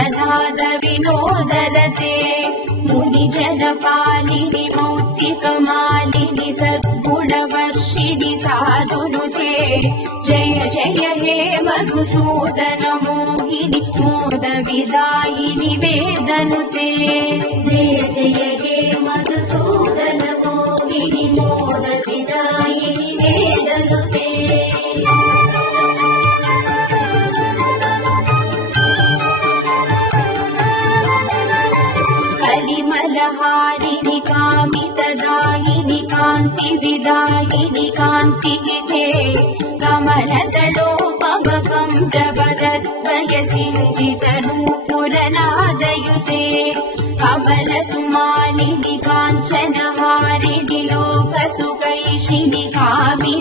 प्रह्लाद विनोदरते मुनिजनपालिनि मौक्तिकमालिनि सद्गुणवर्षिणि साधुनुते जय जय हे मधुसूदन मोहिनि मोदविदायिनि वेदनुते जय जय हे मधुसूदन मोहिनि मोदविदायिनि वेदनुते कलिमलहारिणि कामितदायिनि कान्तिविदायिनि कान्तिहिते कमलदलोपमकं प्रभदद्वयसिञ्चितनूपुरनादयुते कमलसुमालिनि काञ्चनहारिणि लोकसुखैषिणि कामिनि